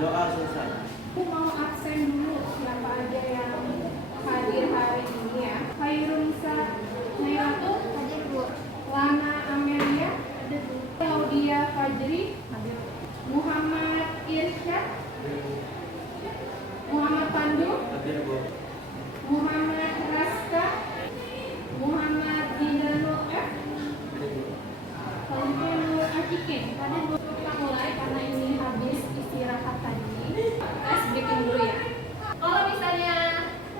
Berdoa selesai. Aku mau absen dulu siapa aja yang hadir hari ini ya. Hairunisa Nairatu hadir Bu. Lana Amelia hadir Bu. Claudia Fajri hadir. Muhammad Irsyad, Muhammad Pandu Hadir Bu. Muhammad Raska, Muhammad Dindanul F, kemudian Nur Akikin. Tadi kita mulai karena ini habis istirahat tadi. Let's breaking dulu ya. Kalau misalnya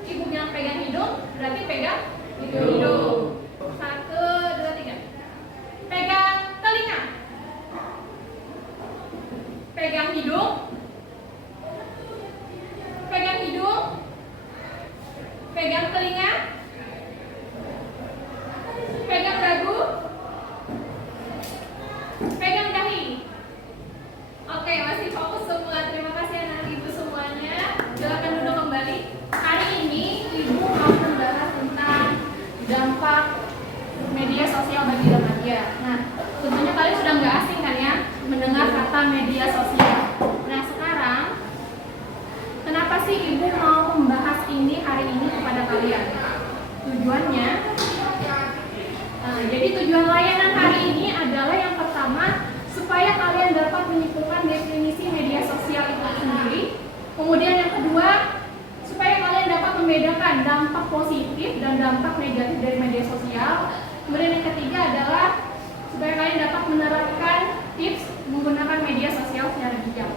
ibu bilang pegang hidung, berarti pegang hidung. 1, 2, 3. Pegang telinga. Pegang hidung. Pegang hidung. Pegang telinga. Pegang dagu. Pegang dahi. Oke, masih fokus semua. Terima kasih anak ibu semuanya. Silakan duduk kembali. Hari ini ibu mau membahas tentang dampak media sosial bagi remaja. Nah, tentunya kalian sudah nggak asing kan ya mendengar kata media sosial. Nah, sekarang kenapa sih ibu mau membahas ini hari ini kepada kalian? Tujuannya, jadi tujuan layanan hari ini adalah yang pertama supaya kalian dapat menyimpulkan definisi media sosial itu sendiri. Kemudian yang kedua, supaya kalian dapat membedakan dampak positif dan dampak negatif dari media sosial. Kemudian yang ketiga adalah supaya kalian dapat menerapkan tips menggunakan media sosial secara bijak.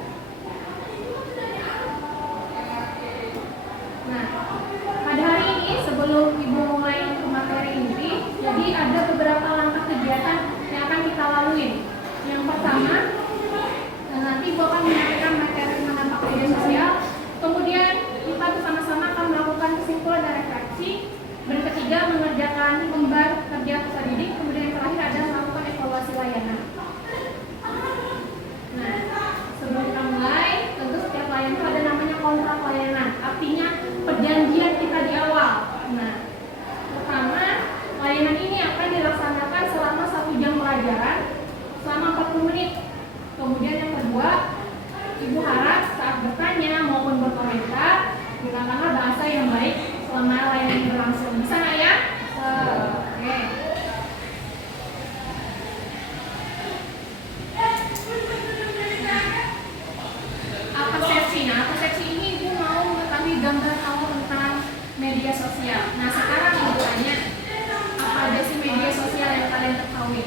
Nah, pada hari ini sebelum ibu mulai untuk materi inti, jadi ada beberapa langkah kegiatan yang akan kita lalui. Yang pertama, nanti ibu akan menyampaikan materi tentang dampak media sosial. Kemudian kita bersama-sama akan melakukan kesimpulan dan refleksi. Berikutnya mengerjakan lembar kerja peserta didik. Kemudian yang terakhir ada melakukan evaluasi layanan. Nah, sebelum kita mulai, tentu setiap layanan itu ada namanya kontrak layanan. Artinya perjanjian kita di awal. Nah, pertama, layanan ini akan dilaksanakan selama 1 jam pelajaran selama 40 menit. Kemudian yang kedua, ibu harap saat bertanya maupun berkomentar gunakanlah bahasa yang baik selama layanan ini berlangsung. Bisa nggak ya? Oke. Apa persepsi? Nah, persepsi ini ibu mau mengetahui gambaran awal tentang media sosial. Nah, sekarang ibu tanya, apa aja sih media sosial yang kalian ketahui?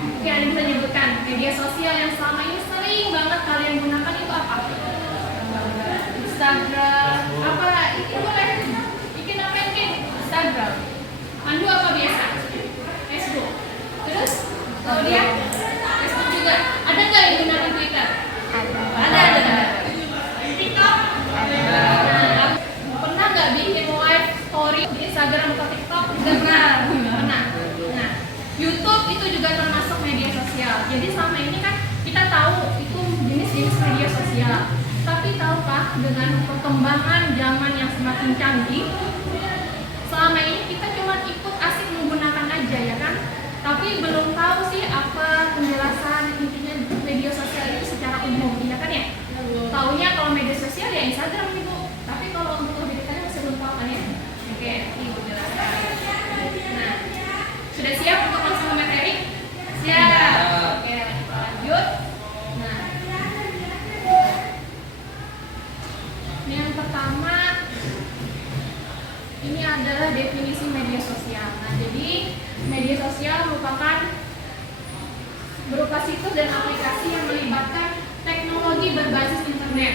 Oke, ada bisa nyebutkan media sosial yang selama ini sering banget kalian gunakan itu apa? Instagram, apa? Ikin boleh? Ikin apa Ikin? Instagram. Pandu apa biasa? Facebook. Terus? Kalau dia? Facebook juga. Ada nggak yang gunakan Twitter? Ada. TikTok? Nah, pernah nggak bikin live story di Instagram atau TikTok? Pernah. Nah, YouTube itu juga termasuk media sosial. Jadi selama ini kan kita tahu itu jenis-jenis media sosial. Tapi tahukah dengan perkembangan zaman yang semakin canggih, selama ini kita cuma ikut asik menggunakan aja ya kan? Tapi belum tahu sih apa penjelasan intinya media sosial itu secara umum, ya kan ya? Taunya kalau media sosial ya Instagram ibu. Tapi kalau untuk lebih detailnya masih belum tahu kan ya? Oke, ibu jelaskan. Nah, sudah siap untuk langsung ke materi? Siap. Oke, lanjut. Nah, yang pertama ini adalah definisi media sosial. Nah, jadi media sosial merupakan berupa situs dan aplikasi yang melibatkan teknologi berbasis internet.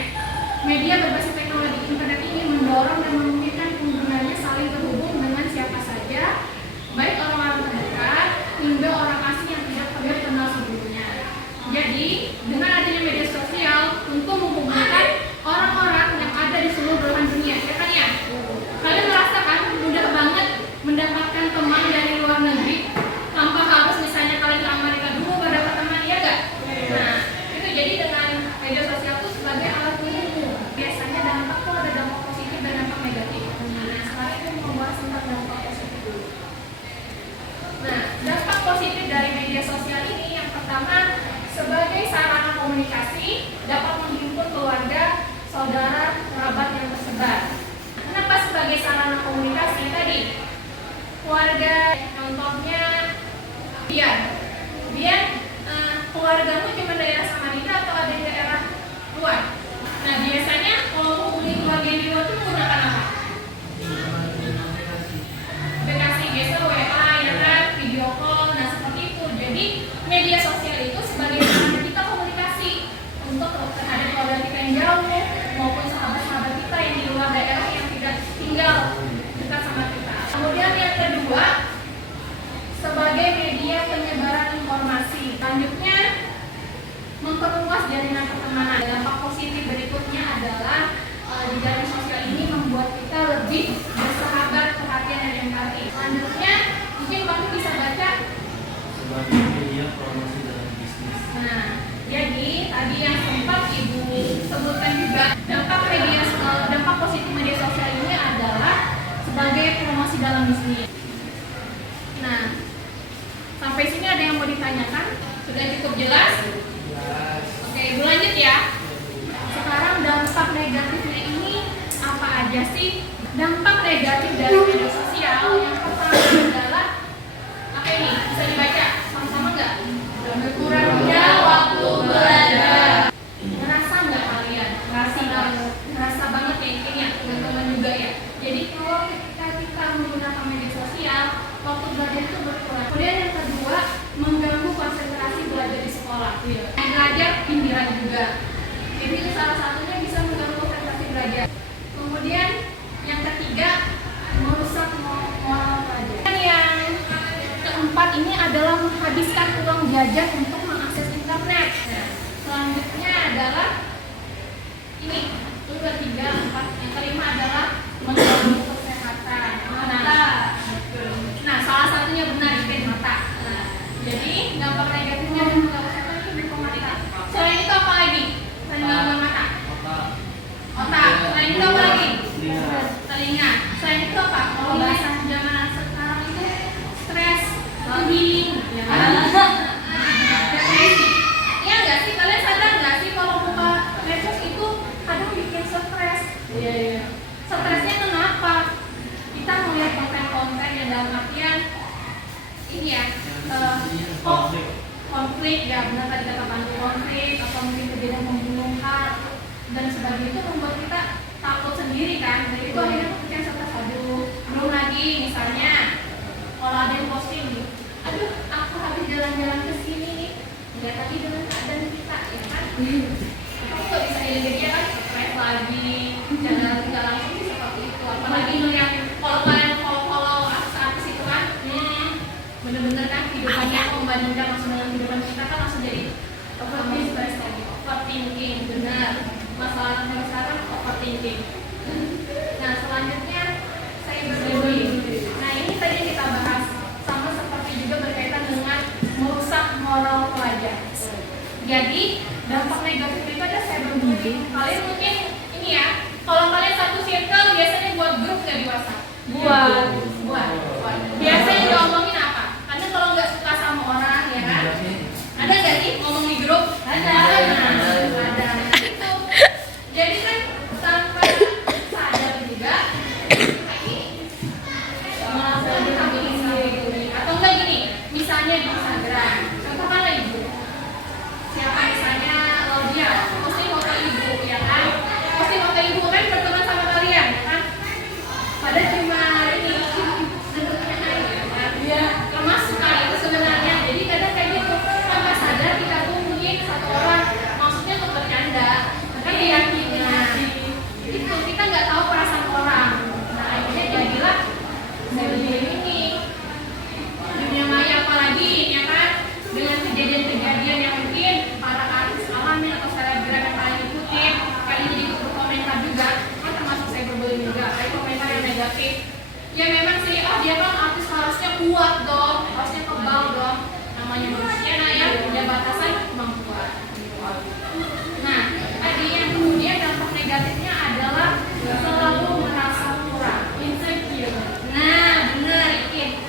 Media berbasis teknologi internet ini mendorong dan memungkinkan penggunanya saling terhubung dengan siapa saja, baik orang-orang terdekat hingga orang asing yang tidak pernah kenal sebelumnya. Jadi, dengan adanya media sosial tentu menghubungkan orang-orang yang ada di seluruh belahan dunia, ya kan ya? Kalian merasakan mudah banget mendapatkan teman dari luar negeri tanpa harus misalnya kalian ke Amerika dulu baru dapat teman, ya nggak? Nah, itu jadi dengan media sosial itu sebagai alat penghubung. Biasanya dampak tuh ada dampak positif dan dampak negatif. Nah, sekarang itu mau bahas tentang saudara, kerabat yang tersebar. Kenapa sebagai sarana komunikasi tadi? Keluarga, contohnya biar keluargamu cuma daerah Samarinda atau ada di daerah luar. Nah biasanya kalau menghubungi keluarga di luar itu menggunakan apa? Aplikasi biasa WA, ya kan, video call, nah seperti itu. Jadi media sosial itu sebagai sarana kita komunikasi untuk terhadap keluarga kita yang jauh maupun sahabat-sahabat kita yang di luar daerah yang tidak tinggal dekat sama kita. Kemudian yang kedua, sebagai media penyebaran informasi. Selanjutnya, memperluas jaringan pertemanan. Dampak positif berikutnya adalah jaringan sosial ini membuat kita lebih bersahabat, perhatian, dan empati. Selanjutnya, mungkin kamu bisa baca sebagai media promosi dalam bisnis. Nah, jadi tadi yang sempat Ibu sebutkan juga dampak positif media sosial ini adalah sebagai promosi dalam bisnis. Nah, sampai sini ada yang mau ditanyakan? Sudah cukup jelas? Oke, Ibu lanjut ya. Sekarang dampak negatifnya ini apa aja sih? Dampak negatif dari media sosial yang pertama adalah apa ini? Bisa dibaca sama-sama nggak? Berkurangnya waktu belajar. Ngerasa nggak kalian? Ngerasa banget ya ini ya, teman-teman juga ya. Jadi kalau ketika kita menggunakan media sosial, waktu belajar itu berkurang. Kemudian yang kedua, mengganggu konsentrasi belajar di sekolah. Belajar pikiran juga. Jadi itu salah satunya bisa mengganggu konsentrasi belajar. Kemudian yang ketiga, merusak moral pelajar. Dan yang keempat ini adalah menghabiskan uang jajan untuk mengakses internet. Nah, selanjutnya adalah ini, itu ketiga, empat. Yang kelima adalah mengganggu kesehatan mata. Nah, salah satunya benar itu mata. Nah, jadi dampak negatifnya mengganggu kesehatan itu berupa mata. Selain itu apa lagi? Selain mengganggu mata? Otak. Selain itu apa lagi? Telinga. Selain itu apa? Kalau bahasa zaman sekarang itu stres, healing, ya kan? Depresi. Iya nggak sih? Kalian sadar nggak sih kalau buka medsos itu kadang bikin stres? Iya. Stresnya kenapa? Kita melihat konten-konten yang dalam artian ini ya, konflik ya, benar tadi katakan konflik atau mungkin kejadian pembunuhan dan sebagainya, itu membuat kita takut sendiri kan. Dari itu akhirnya tuh kita stres. Aduh, belum lagi misalnya kalau ada yang posting nih, aduh aku habis jalan-jalan ke sini nih, lihat tadi dengan keadaan kita, ya kan? Kamu nggak bisa lihat dia kan stres lagi, jalan-jalan langsung seperti itu. Apalagi ngeliat kalau kalian follow artis-artis itu kan, bener-bener kan kehidupannya membandingkan langsung dengan kehidupan kita kan langsung jadi overthinking, benar. Masalah sampai sekarang overthinking. Nah selanjutnya cyberbullying. Nah ini tadi yang kita bahas, sama seperti juga berkaitan dengan merusak moral pelajar. Jadi dampak negatif itu ada cyberbullying. Kalian mungkin ini ya, kalau kalian satu circle biasanya buat grup nggak di WhatsApp? Buat. Biasanya diomongin apa? Karena kalau nggak suka sama orang ya kan? Ada nggak sih ngomong di grup? Ada. Itu. Jadi kan sampai sadar juga atau enggak gini, misalnya di Instagram, contohkanlah ibu. Siapa misalnya Laudia, posting foto ibu ya kan? Posting foto ibu kan berteman sama kalian ya kan? Padahal cuma ini bentuknya aja kan? Iya. Lemas sekali itu sebenarnya. Jadi kadang kayak gitu, tanpa sadar kita tuh mungkin satu orang maksudnya untuk bercanda, kan diyakini. Itu kita nggak tahu perasaan orang. Nah akhirnya jadilah cyberbullying ini. Dunia maya apalagi ya kan? Dengan kejadian-kejadian yang mungkin para artis alami atau selebgram yang kalian ikutin, kalian jadi ikut berkomentar juga, kan termasuk cyberbullying juga. Kayak komentar yang negatif. Ya memang sih, oh dia kan artis harusnya kuat dong, harusnya kebal dong. Namanya manusia, nah ya punya batasan kemampuan. Nah, tadi yang kemudian dampak negatifnya adalah selalu merasa kurang, insecure. Nah, benar,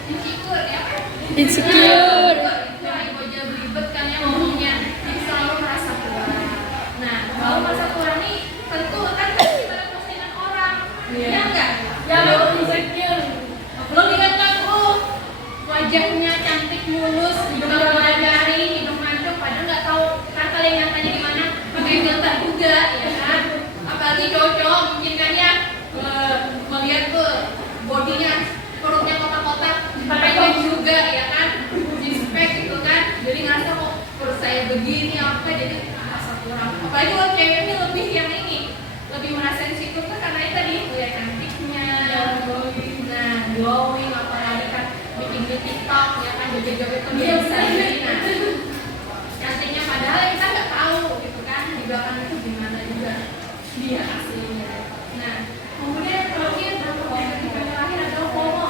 insecure ya kan? Insecure. Itu ibu aja belibet kan ya ngomongnya, jadi selalu merasa kurang. Nah, kalau merasa kurang nih tentu kan saya begini apa jadi merasa kurang. Apalagi kalau cewek ini lebih yang ini, lebih merasa insecure tuh karena itu tadi lihat cantiknya, nah glowing apalagi kan bikin di TikTok ya kan joget-joget tuh dia bisa ini. Nah cantiknya padahal kita nggak tahu gitu kan di belakang itu gimana juga dia aslinya. Nah kemudian terakhir ketika terakhir adalah FOMO,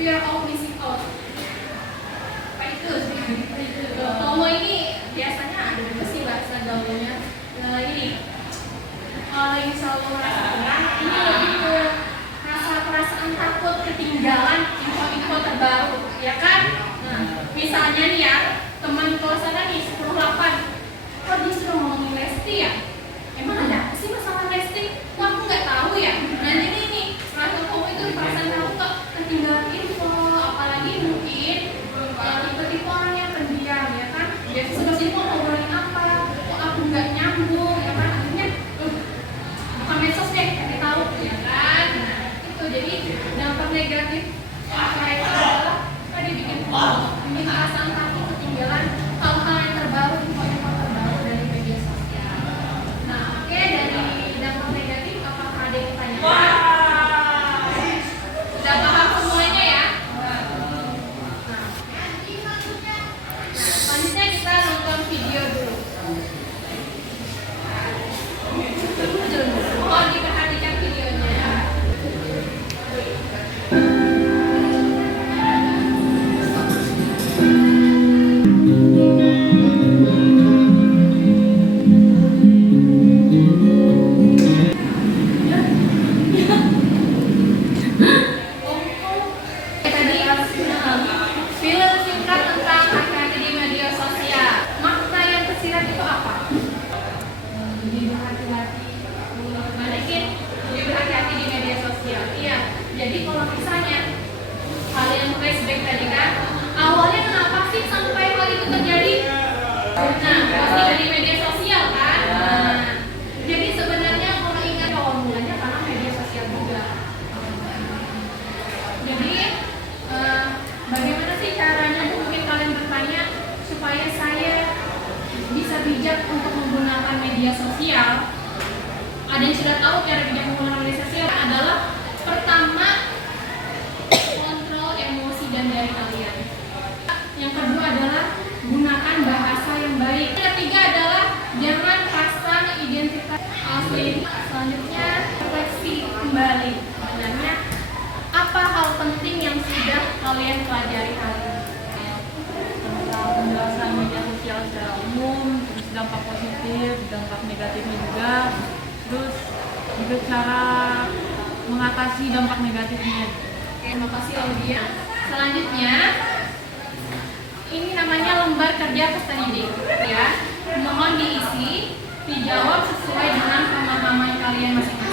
fear of missing out. Apa itu sih? FOMO ini biasanya ada juga sih bahasa gaulnya. Ini kalau yang selalu merasa kurang, ini lebih ke perasaan takut ketinggalan info-info terbaru, ya kan? Nah, misalnya nih ya, teman kelas sana nih 10-8, kok dia sudah ngomongin Lesti ya? Emang ada apa sih masalah Lesti? Kok aku nggak tahu ya? Nah jadi ini, rasa FOMO itu perasaan takut kok ketinggalan info, apalagi mungkin tipe-tipe orang yang pendiam, ya kan? Dia suka sih mau ngobrolin apa, kok aku nggak nyambung, ya kan? Akhirnya bukan medsos deh, kasih tahu, ya kan? Nah itu jadi dampak negatif apa itu adalah tadi bikin FOMO, bikin perasaan takut ketinggalan hal-hal yang terbaru, info-info terbaru dari media sosial. Nah oke, dari dampak negatif apakah ada yang ditanyakan? Udah paham semuanya ya? Nah, selanjutnya kita nonton video dulu. Mohon diperhatikan videonya. Film singkat tentang hati-hati di media sosial. Makna yang tersirat itu apa? Jadi berhati-hati, balikin. Jadi berhati-hati di media sosial. Iya. Jadi kalau misalnya hal yang flashback tadi kan, awalnya kenapa sih sampai hal itu terjadi? Nah, pasti dari media sosial kan. Nah, jadi sebenarnya kalau ingat awal mulanya karena media sosial juga. Jadi bagaimana sih caranya? Mungkin kalian bertanya supaya saya bisa bijak untuk menggunakan media sosial. Ada yang sudah tahu cara bijak menggunakan media sosial adalah pertama kontrol emosi dan daya kalian. Yang kedua adalah gunakan bahasa yang baik. Yang ketiga adalah jangan pasang identitas asli. Selanjutnya refleksi kembali. Sebenarnya apa hal penting yang sudah kalian pelajari hari ini? Tentang penjelasan media sosial secara umum, terus dampak positif, dampak negatifnya juga, terus juga cara mengatasi dampak negatifnya. Oke, terima kasih Audia. Selanjutnya, ini namanya lembar kerja peserta didik, ya. Mohon diisi, dijawab sesuai dengan pemahaman kalian masing-masing.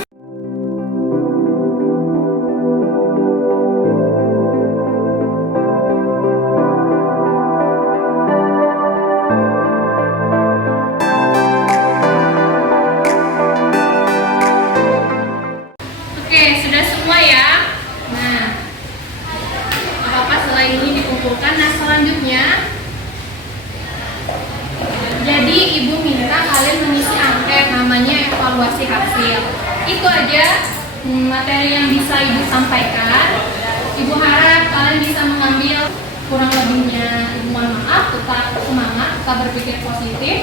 Oke, sudah semua ya. Nah, apa-apa selain ini dikumpulkan. Nah, selanjutnya jadi ibu minta kalian mengisi angket namanya evaluasi hasil. Itu aja materi yang bisa ibu sampaikan. Ibu harap kalian bisa mengambil kurang lebihnya. Ibu mohon maaf, tetap semangat, tetap berpikir positif.